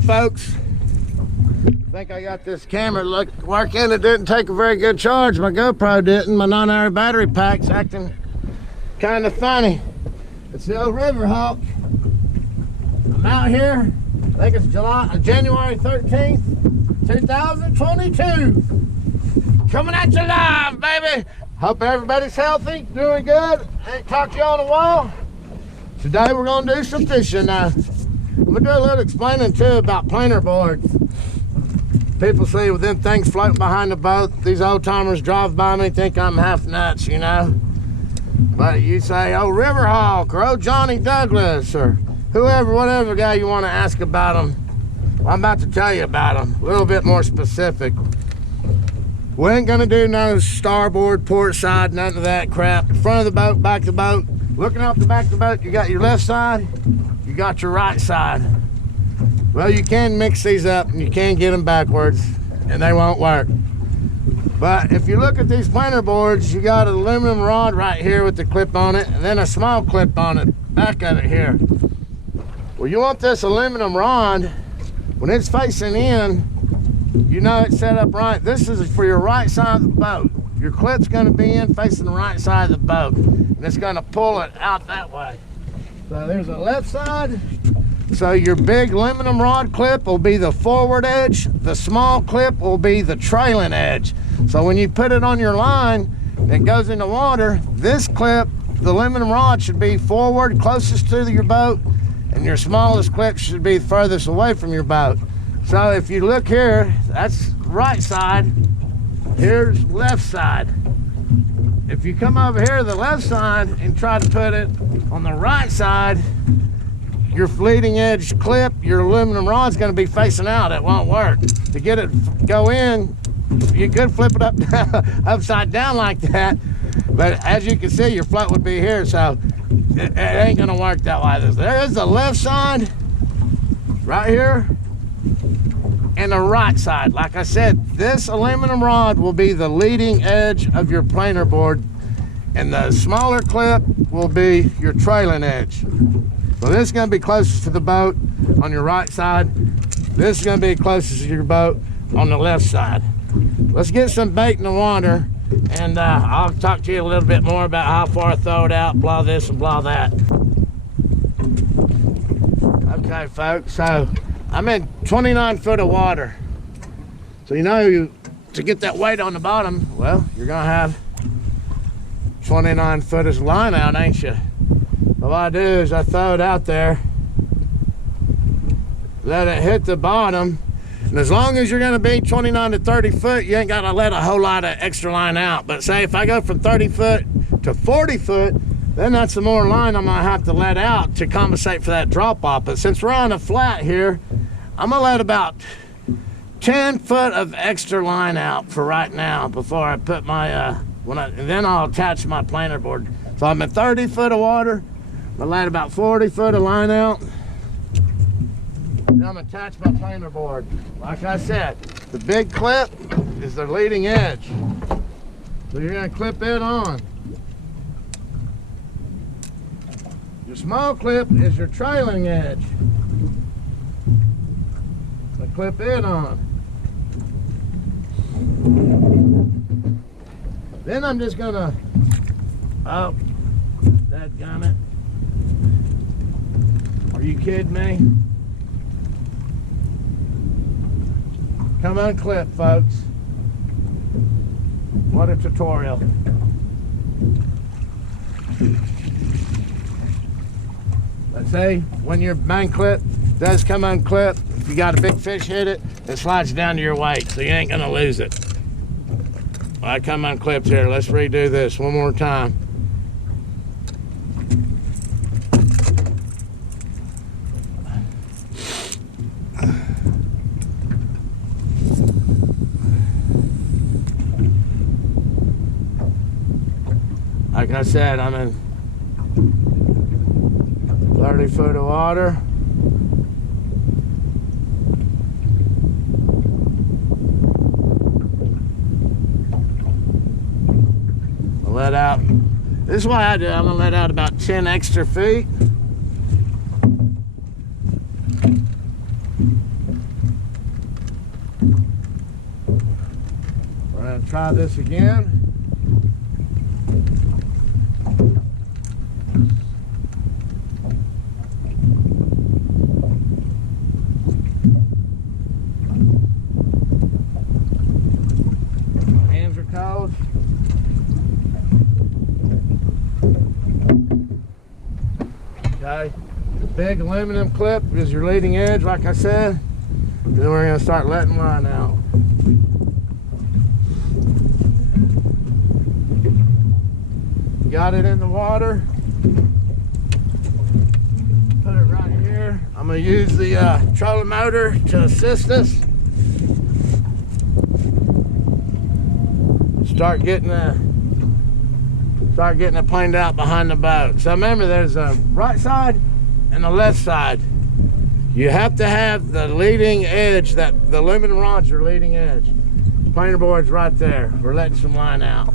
right, folks. I think I got this camera working. It didn't take a very good charge. My GoPro didn't. My non-hour battery pack's acting kind of funny. It's the old River Hawk. I'm out here. I think it's January 13th, 2022. Coming at you live, baby. Hope everybody's healthy, doing good. Ain't talked to you on a while. Today we're gonna do some fishing now. I'm gonna do a little explaining too about planer boards. People see with them things floating behind the boat, these old timers drive by me, think I'm half nuts, you know. But you say, oh, River Hawk, or oh, Johnny Douglas, or whoever, whatever guy you want to ask about them. Well, I'm about to tell you about them, a little bit more specific. We ain't gonna do no starboard, port side, none of that crap. Front of the boat, back of the boat. Looking off the back of the boat, you got your left side, you got your right side. Well, you can mix these up and you can get them backwards and they won't work. But if you look at these planer boards, you got an aluminum rod right here with the clip on it and then a small clip on it, back of it here. Well, you want this aluminum rod, when it's facing in, you know it's set up right. This is for your right side of the boat. Your clip's gonna be in facing the right side of the boat. And it's gonna pull it out that way. So there's a left side. So your big aluminum rod clip will be the forward edge. The small clip will be the trailing edge. So when you put it on your line, it goes in the water, this clip, the aluminum rod should be forward, closest to your boat, and your smallest clip should be furthest away from your boat. So if you look here, that's right side, here's left side. If you come over here to the left side and try to put it on the right side, your leading edge clip, your aluminum rod's gonna be facing out. It won't work. To get it go in, you could flip it upside down like that, but as you can see, your float would be here, so it ain't gonna work that way. There is the left side, right here, and the right side. Like I said, this aluminum rod will be the leading edge of your planer board, and the smaller clip will be your trailing edge. So this is going to be closest to the boat on your right side. This is going to be closest to your boat on the left side. Let's get some bait in the water, and I'll talk to you a little bit more about how far I throw it out, blah this and blah that. Okay, folks, so I'm in 29 foot of water. So you know, to get that weight on the bottom, well, you're going to have 29 foot of line out, ain't you? What I do is I throw it out there, let it hit the bottom, and as long as you're going to be 29 to 30 foot, you ain't got to let a whole lot of extra line out. But say if I go from 30 foot to 40 foot, then that's some more line I'm going to have to let out to compensate for that drop off. But since we're on a flat here, I'm going to let about 10 foot of extra line out for right now before I put my, and then I'll attach my planer board. So I'm at 30 foot of water. I let about 40 foot of line out. Then I'm gonna attach my planer board. Like I said, the big clip is the leading edge. So you're gonna clip it on. Your small clip is your trailing edge. So clip it on. Then I'm just gonna, oh, dadgummit. Are you kidding me? Come unclip, folks. What a tutorial. Let's say when your main clip does come unclip, if you got a big fish hit it, it slides down to your weight, so you ain't gonna lose it. Well, I come unclipped here. Let's redo this one more time. Like I said, I'm in 30 foot of water. I'll let out, this is what I do, I'm gonna let out about 10 extra feet. try this again. Hands are cold. Okay, the big aluminum clip is your leading edge, like I said. Then we're going to start letting line out. Got it in the water. Put it right here. I'm going to use the trolling motor to assist us. Start getting it planed out behind the boat. So remember, there's a right side and a left side. You have to have the leading edge, that the aluminum rod's your leading edge. Planer board's right there. We're letting some line out.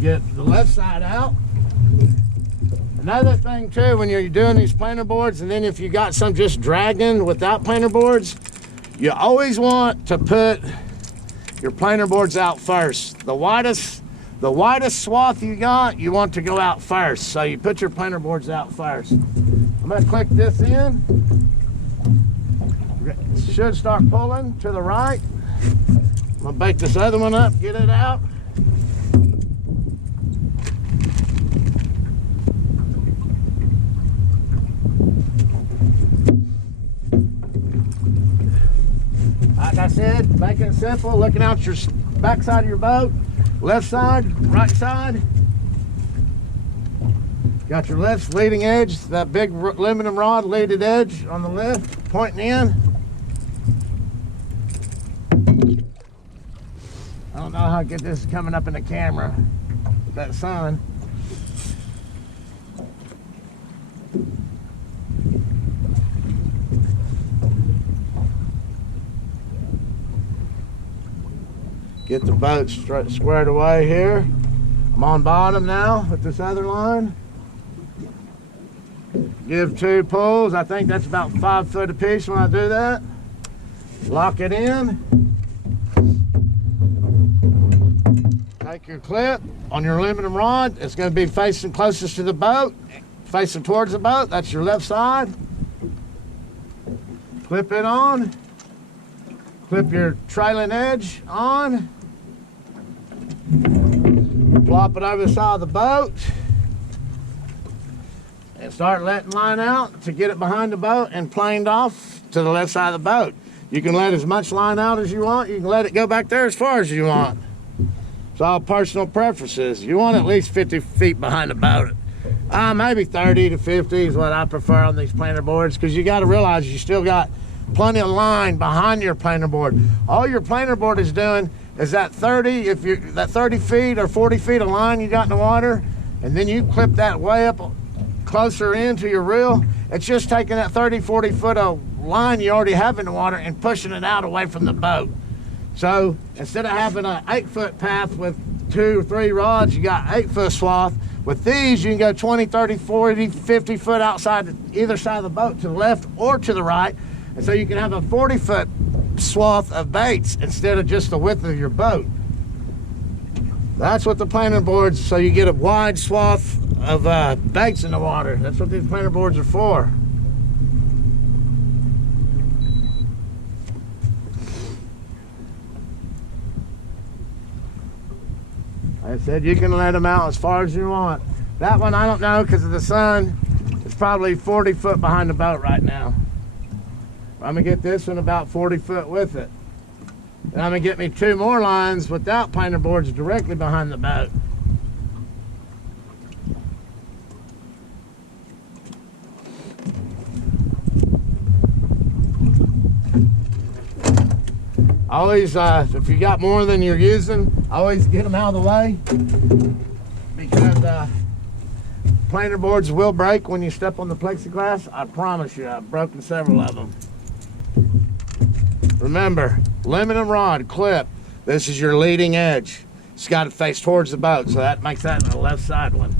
Get the left side out. Another thing too, when you're doing these planer boards, and then if you got some just dragging without planer boards, you always want to put your planer boards out first. The widest swath you got, you want to go out first. So you put your planer boards out first. I'm gonna click this in. It should start pulling to the right. I'm gonna bake this other one up, get it out. Like I said, making it simple, looking out your back side of your boat, left side, right side. Got your left leading edge, that big aluminum rod leaded edge on the left, pointing in. I don't know how to get this coming up in the camera, that sun. Get the boat squared away here. I'm on bottom now with this other line. Give 2 pulls. I think that's about 5 foot a piece when I do that. Lock it in. Take your clip on your aluminum rod. It's going to be facing closest to the boat, facing towards the boat. That's your left side. Clip it on. Clip your trailing edge on. Flop it over the side of the boat and start letting line out to get it behind the boat and planed off to the left side of the boat. You can let as much line out as you want. You can let it go back there as far as you want. It's all personal preferences. You want at least 50 feet behind the boat. Maybe 30 to 50 is what I prefer on these planer boards, because you got to realize you still got plenty of line behind your planer board. All your planer board is doing is that 30, if you're that 30 feet or 40 feet of line you got in the water, and then you clip that way up closer into your reel, it's just taking that 30, 40 foot of line you already have in the water and pushing it out away from the boat. So instead of having an 8-foot path with 2 or 3 rods, you got 8-foot swath. With these, you can go 20, 30, 40, 50 foot outside either side of the boat, to the left or to the right. And so you can have a 40-foot swath of baits instead of just the width of your boat. That's what the planer boards, so you get a wide swath of baits in the water. That's what these planer boards are for. Like I said, you can let them out as far as you want. That one, I don't know, because of the sun. It's probably 40 foot behind the boat right now. I'm gonna get this one about 40 foot with it. And I'm gonna get me 2 more lines without planer boards directly behind the boat. Always, if you got more than you're using, always get them out of the way, because planer boards will break when you step on the plexiglass. I promise you, I've broken several of them. Remember, aluminum rod clip. This is your leading edge. It's got it face towards the boat, so that makes that the left side one.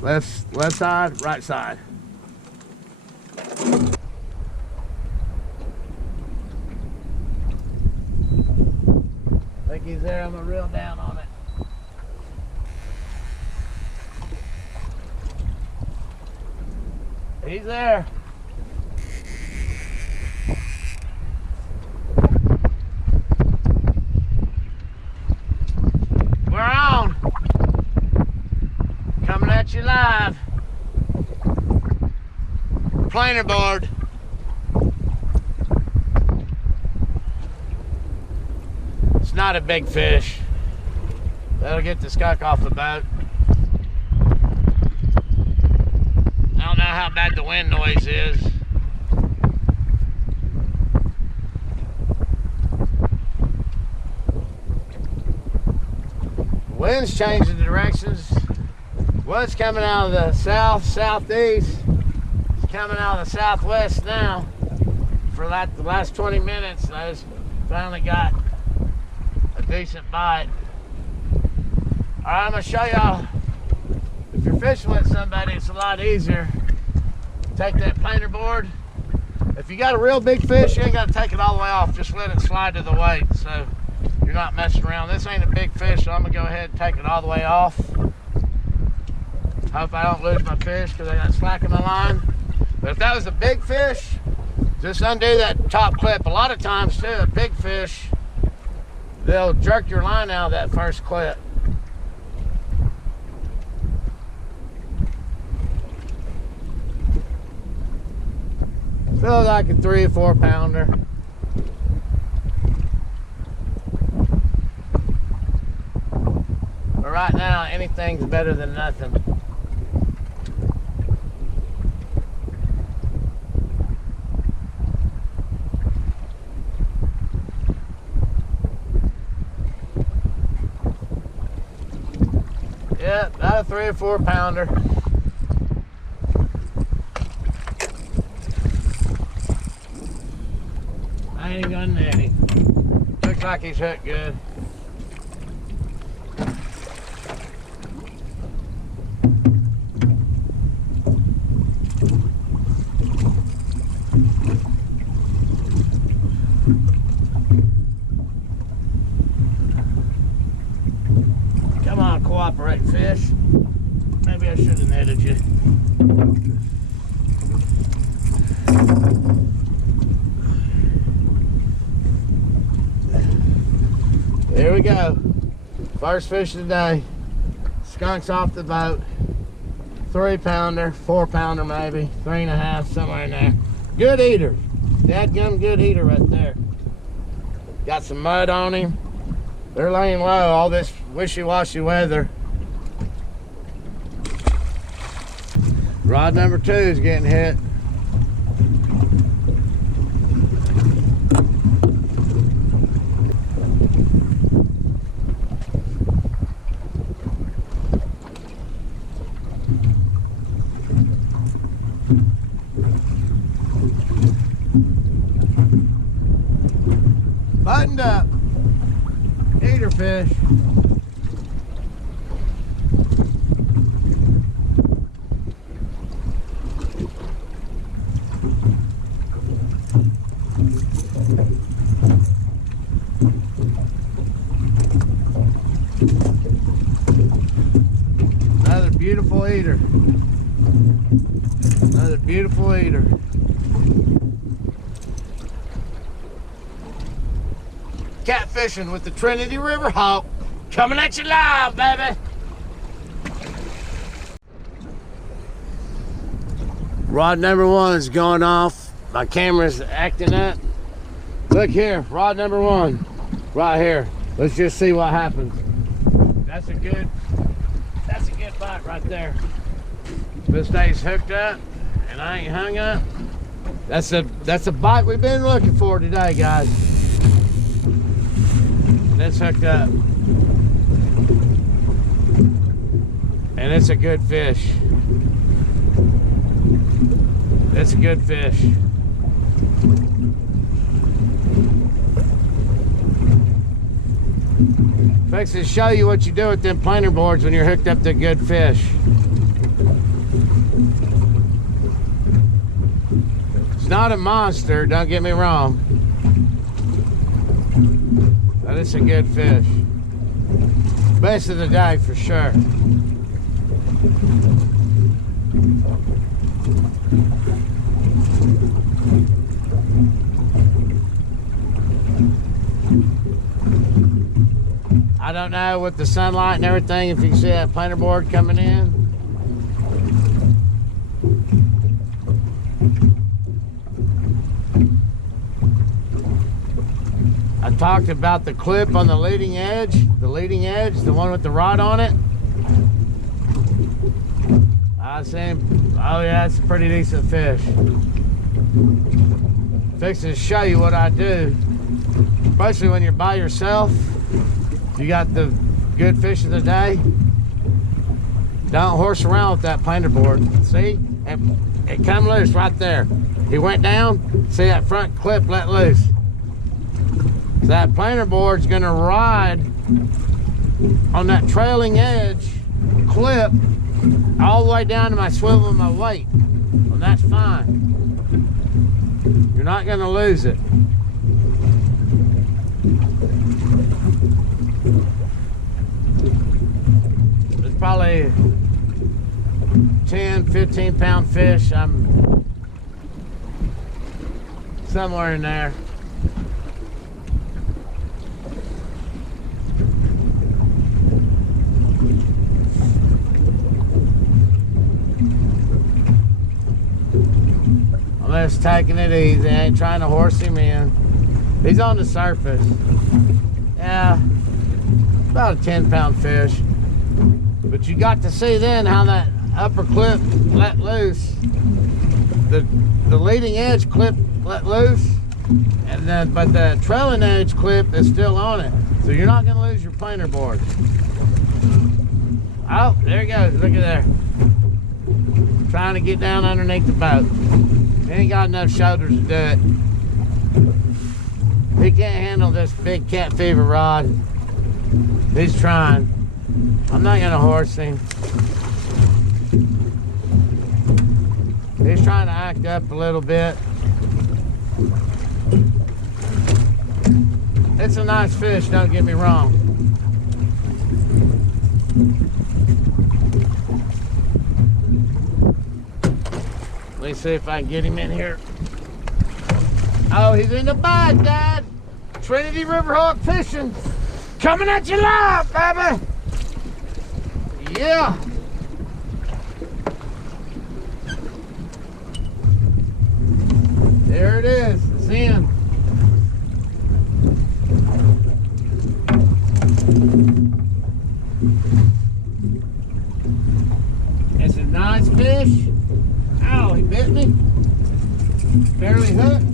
Left side, right side. Think he's there. I'm gonna reel down on it. He's there. We're on. Coming at you live. Planer board. It's not a big fish. That'll get the skunk off the boat. I don't know how bad the wind noise is. Wind's changing the directions. Was coming out of the south, southeast. It's coming out of the southwest now. For the last 20 minutes, I just finally got a decent bite. All right, I'm gonna show y'all. If you're fishing with somebody, it's a lot easier. Take that planer board. If you got a real big fish, you ain't gotta take it all the way off. Just let it slide to the weight, so you're not messing around. This ain't a big fish, so I'm gonna go ahead and take it all the way off. Hope I don't lose my fish because I got slack in the line. But if that was a big fish, just undo that top clip. A lot of times too, a big fish, they'll jerk your line out of that first clip. Feels like a 3 or 4 pounder. But right now, anything's better than nothing. Yep, about a 3 or 4 pounder. I ain't got any. Looks like he's hooked good. Come on, cooperate, fish. Maybe I should have netted you. Here we go. First fish of the day. Skunk's off the boat. 3 pounder, 4 pounder maybe, 3.5, somewhere in there. Good eater. Dadgum good eater right there. Got some mud on him. They're laying low, all this wishy-washy weather. Rod number 2 is getting hit. Buttoned up. Eater fish. Another beautiful eater. Another beautiful eater. Catfishing with the Trinity River Hawk. Coming at you live, baby. Rod number 1 is going off. My camera's acting up. Look here, rod number 1, right here. Let's just see what happens. That's a good bite right there. If it stays hooked up and I ain't hung up, that's a bite we've been looking for today, guys. That's hooked up. And it's a good fish. It's a good fish. Fix to show you what you do with them planer boards when you're hooked up to good fish. It's not a monster, don't get me wrong. But it's a good fish. Best of the day for sure. I don't know with the sunlight and everything if you can see that planer board coming in. I talked about the clip on the leading edge, the one with the rod on it. I was saying, oh yeah, it's a pretty decent fish. Fixing to show you what I do, especially when you're by yourself. You got the good fish of the day. Don't horse around with that planer board. See, it come loose right there. He went down. See that front clip let loose. So that planer board's gonna ride on that trailing edge clip all the way down to my swivel and my weight. Well, that's fine. You're not gonna lose it. It's probably 10, 15 pound fish. I'm somewhere in there. I'm just taking it easy. I ain't trying to horse him in. He's on the surface. Yeah, about a 10 pound fish. But you got to see then how that upper clip let loose. The leading edge clip let loose, and then but the trailing edge clip is still on it. So you're not gonna lose your planer board. Oh, there he goes. Look at there. Trying to get down underneath the boat. He ain't got enough shoulders to do it. He can't handle this big cat fever rod. He's trying. I'm not gonna horse him. He's trying to act up a little bit. It's a nice fish, don't get me wrong. Let me see if I can get him in here. Oh, he's in the bite, Dad. Trinity Riverhawk fishing. Coming at you live, baby. Yeah. There it is. It's in. It's a nice fish. Ow, he bit me. Barely hooked.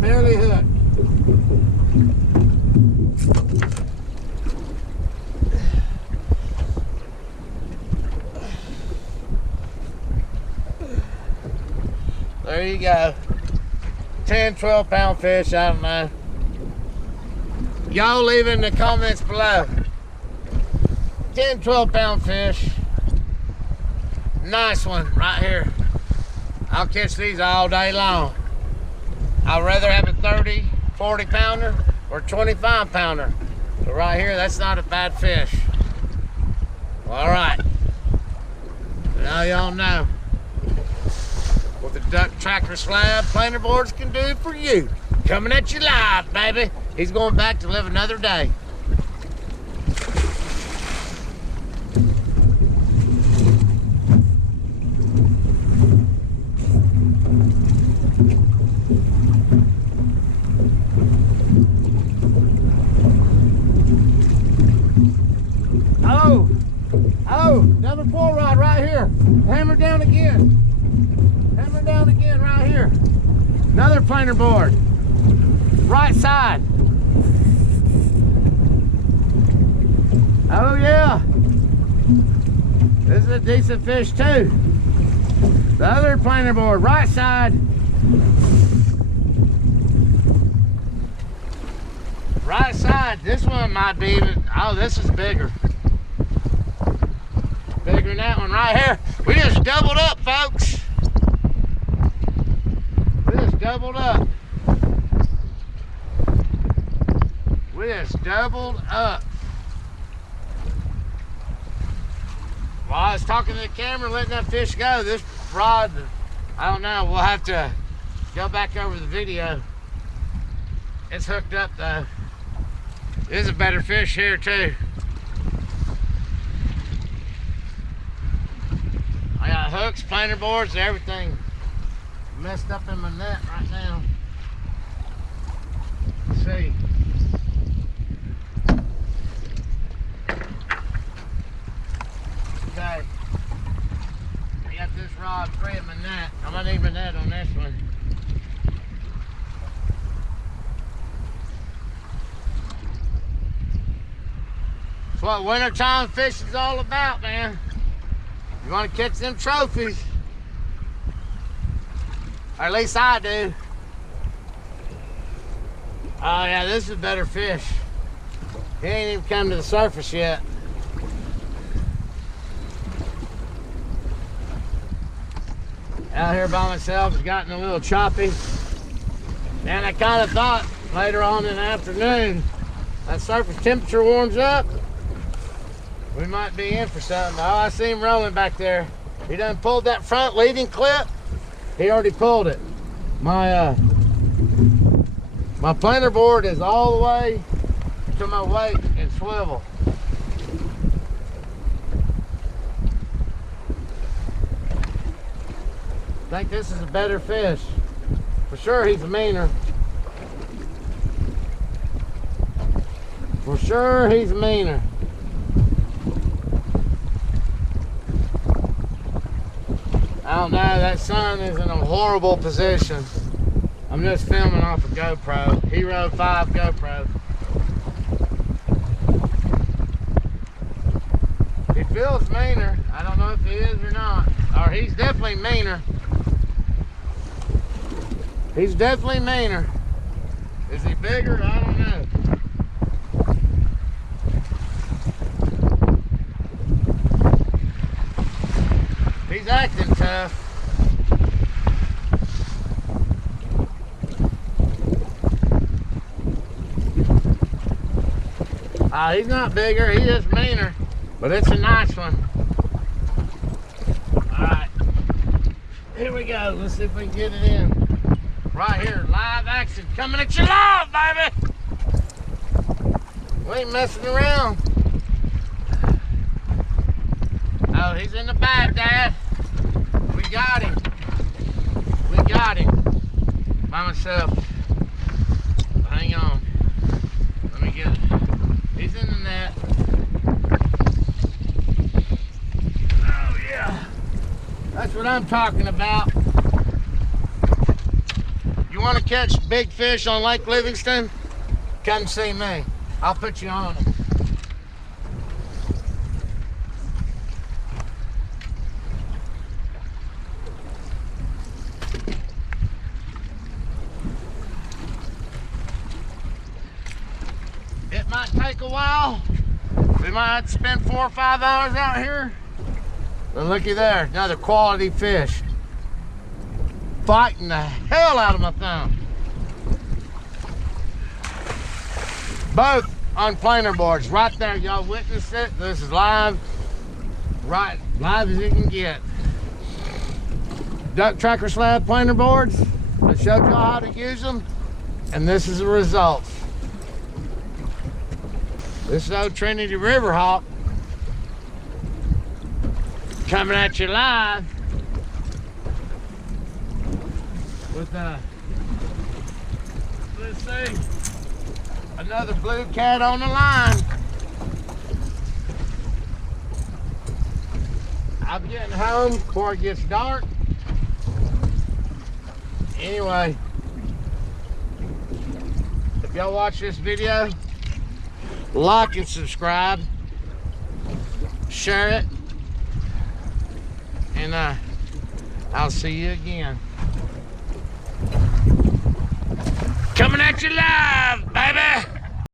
Barely hooked. There you go. 10, 12 pound fish, I don't know. Y'all leave in the comments below. 10, 12 pound fish. Nice one right here. I'll catch these all day long. I'd rather have a 30, 40 pounder or 25 pounder. So right here, that's not a bad fish. All right. Now y'all know what the DuckTracker slab planer boards can do for you. Coming at you live, baby. He's going back to live another day. Oh, another pull rod right here. Hammer down again. Hammer down again right here. Another planer board. Right side. Oh yeah. This is a decent fish too. The other planer board, right side. Right side. This one might be even, Oh, this is bigger. Bigger than that one right here. We just doubled up, folks. We just doubled up. We just doubled up. While I was talking to the camera, letting that fish go, this rod, I don't know, we'll have to go back over the video. It's hooked up though. There's a better fish here too. I got hooks, planer boards, everything messed up in my net right now. Let's see. Okay. I got this rod free in my net. I'm gonna need my net on this one. That's what wintertime fishing's all about, man. You want to catch them trophies. Or at least I do. Oh yeah, this is a better fish. He ain't even come to the surface yet. Out here by myself, it's gotten a little choppy. And I kind of thought later on in the afternoon, that surface temperature warms up, we might be in for something. Oh, I see him rolling back there. He done pulled that front leading clip. He already pulled it. My planer board is all the way to my weight and swivel. I think this is a better fish. For sure he's a meaner. For sure he's a meaner. I don't know, that sun is in a horrible position. I'm just filming off a GoPro, Hero 5 GoPro. He feels meaner. I don't know if he is or not. Or he's definitely meaner. He's definitely meaner. Is he bigger? I don't know. He's acting tough. He's not bigger, he is meaner, but it's a nice one. Alright, here we go. Let's see if we can get it in. Right here, live action, coming at you live, baby! We ain't messing around. Oh, he's in the bag, Dad. We got him. We got him. By myself. Hang on. Let me get it. He's in the net. Oh, yeah. That's what I'm talking about. You want to catch big fish on Lake Livingston? Come see me. I'll put you on them. It might take a while. We might have to spend 4 or 5 hours out here. But looky there, another quality fish. Fighting the hell out of my thumb. Both on planer boards, right there. Y'all witnessed it. This is live, right, live as you can get. DuckTracker slab planer boards. I showed y'all how to use them, and this is the result. This is old Trinity River Hawk coming at you live with let's see, another blue cat on the line. I'm getting home before it gets dark. Anyway, if y'all watch this video, like and subscribe, share it, and I'll see you again. Coming at you live.